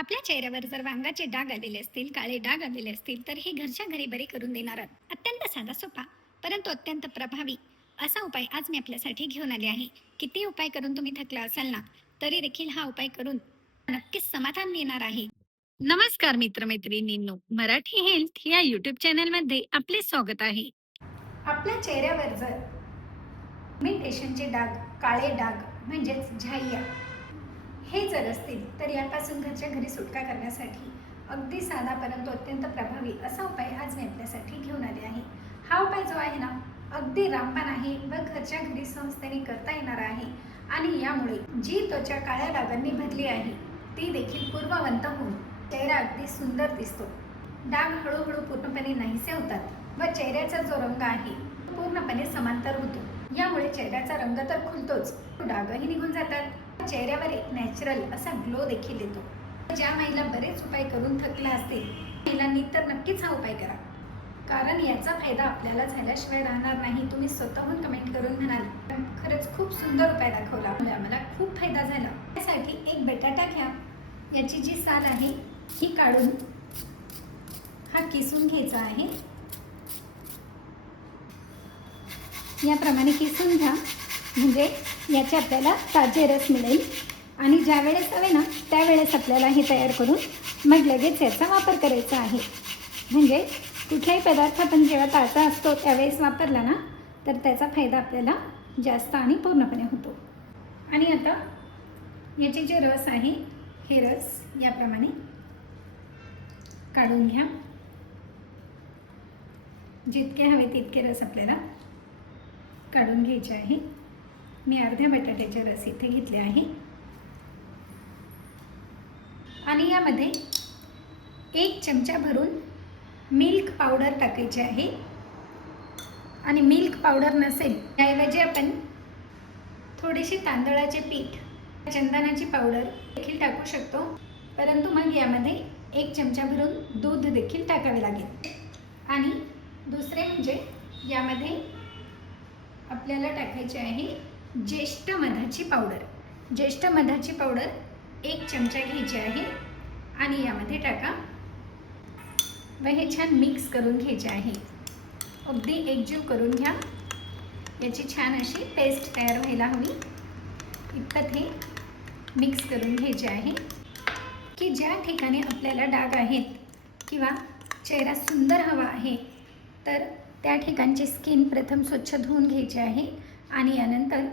आपल्या चेहऱ्यावर जर वांगाचे डाग आलेले असतील, काळे डाग आलेले असतील, तर हे घरच्या घरी बरे करून देणारा अत्यंत साधा सोपा परंतु अत्यंत प्रभावी असा उपाय आज मी आपल्यासाठी घेऊन आले आहे. किती उपाय करून तुम्ही थकला असाल ना, तरी देखील हा उपाय करून नक्कीच समाधान मिळणार आहे. नमस्कार मित्रमैत्रिणींनो, मराठी हेल्थ या युट्यूब चॅनलमध्ये आपले स्वागत आहे. आपल्या चेहऱ्यावर जर पिगमेंटेशनचे डाग, काळे डाग म्हणजेच झाइया हे जर असतील तर यापासून घरच्या घरी सुटका करण्यासाठी अगदी साधा परंतु अत्यंत प्रभावी असा उपाय आज मी आपल्यासाठी घेऊन आले आहे. हा उपाय जो आहे ना, अगदी रामबाण आहे व घरच्या घरी सहजतेने करता येणार आहे आणि यामुळे जी त्वचा काळ्या डागांनी भरली आहे ती देखील पूर्ववंत होऊन चेहरा अगदी सुंदर दिसतो. डाग हळूहळू पूर्णपणे नाहीसे होतात व चेहऱ्याचा जो रंग आहे पूर्णपणे समांतर होतो. यामुळे चेहऱ्याचा रंग तर खुलतोच, डागही निघून जातात. चेहऱ्यावर एक नॅचरल असा ग्लो देखील येतो. ज्या महिला बरेच उपाय करून थकल्या असतील महिलांनी तर नक्कीच हा उपाय करा, कारण याचा फायदा आपल्याला झाल्याशिवाय राहणार नाही. तुम्ही स्वतःहून कमेंट करून म्हणाल खरंच खूप सुंदर उपाय दाखवला, मला खूप फायदा झाला. त्यासाठी एक बटाटा घ्या, याची जी साल आहे ही काढून हा किसून घ्यायचा आहे. याप्रमाणे किसून घ्या म्हणजे याचे आपल्याला ताजे रस मिळेल आणि ज्या वेळेस हवे ना त्यावेळेस आपल्याला हे तयार करून मग लगेच याचा वापर करायचा आहे. म्हणजे कुठलाही पदार्थ आपण जेव्हा ताजा असतो त्यावेळेस वापरला ना तर त्याचा फायदा आपल्याला जास्त आणि पूर्णपणे होतो. आणि आता याचे जे रस आहे हे रस याप्रमाणे काढून घ्या. जितके हवे तितके रस आपल्याला काढून घ्यायचे आहे. मी अर्ध्या बटाट्याचे रस इथे घेतले आहे आणि यामध्ये 1 चमचा भरून मिल्क पावडर टाकायचे आहे. आणि मिल्क पावडर नसेल त्याऐवजी आपण थोडेसे तांदळाचे पीठ, चंदनाची पावडर देखील टाकू शकतो, परंतु मग यामध्ये 1 चमचा भरून दूध देखील टाकावे लागेल. आणि दुसरे म्हणजे यामध्ये आपल्याला टाकायचे आहे ज्येष्ठ मधाची पावडर. ज्येष्ठ मधाची पावडर 1 चमचा घ्यायची आहे आणि यामध्ये टाका व हे छान मिक्स करून घ्यायचे आहे. अगदी एकजीव करून घ्या. याची छान अशी पेस्ट तयार व्हायला हवी इतपत हे मिक्स करून घ्यायचे आहे. की ज्या ठिकाणी आपल्याला डाग आहेत किंवा चेहरा सुंदर हवा आहे तर त्या ठिकाणची स्किन प्रथम स्वच्छ धुवून घ्यायची आहे आणि यानंतर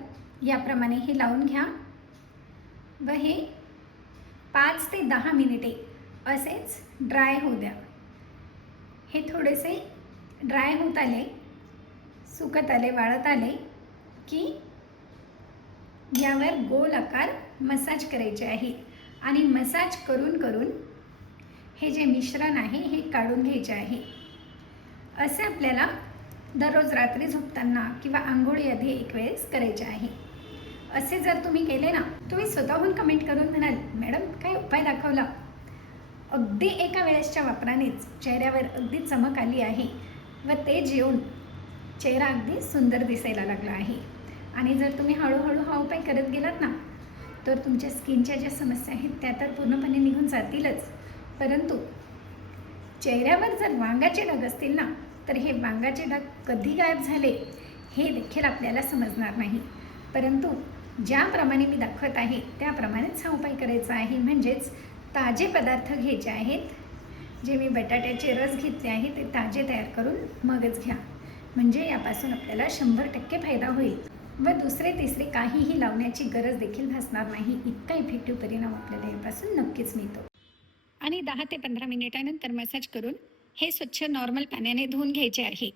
याप्रमाणे हे लावून घ्या व हे 5 ते 10 मिनिटे असेच ड्राय होऊ द्या. हे थोडेसे ड्राय होत आले, सुकत आले, वाळत आले की यावर गोल आकार मसाज करायचे आहे आणि मसाज करून करून हे जे मिश्रण आहे हे काढून घ्यायचे आहे. असे आपल्याला दररोज रात्री झोपताना किंवा आंघोळीआधी एक वेळेस करायचे आहे. असे जर तुम्ही केले ना, तुम्ही स्वतःहून कमेंट करून म्हणाल मॅडम काय उपाय दाखवला. अगदी एका वेळेसच्या वापरानेच चेहऱ्यावर अगदी चमक आली आहे व ते जेवून चेहरा अगदी सुंदर दिसायला लागला आहे. आणि जर तुम्ही हळूहळू हा उपाय करत गेलात ना तर तुमच्या स्किनच्या ज्या समस्या आहेत त्या तर पूर्णपणे निघून जातीलच, परंतु चेहऱ्यावर जर वांगाचे डाग असतील ना तर हे वांगाचे डाग कधी गायब झाले हे देखील आपल्याला समजणार नाही. परंतु ज्याप्रमाणे मी दाखवत आहे त्याप्रमाणेच हा उपाय करायचा आहे. म्हणजेच ताजे पदार्थ घ्यायचे आहेत. जे मी बटाट्याचे रस घेतले आहे ते ताजे तयार करून मगच घ्या, म्हणजे यापासून आपल्याला 100% फायदा होईल व दुसरे तिसरे काहीही लावण्याची गरज देखील भासणार नाही. इतका इफेक्टिव्ह परिणाम आपल्याला यापासून नक्कीच मिळतो. आणि 10 ते 15 मिनिटानंतर मसाज करून हे स्वच्छ नॉर्मल पाण्याने धुवून घ्यायचे आहे.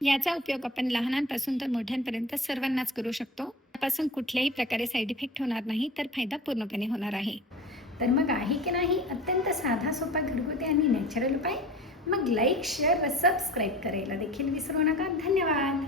याचा उपयोग आपण लहानांपासून तर मोठ्यांपर्यंत सर्वांनाच करू शकतो. यापासून कुठल्याही प्रकारे साईड इफेक्ट होणार नाही तर फायदा पूर्णपणे होणार आहे. तर मग आहे की नाही अत्यंत साधा सोपा घरगुती आणि नॅचरल उपाय. मग लाईक, शेअर व सबस्क्राईब करायला देखील विसरू नका. धन्यवाद.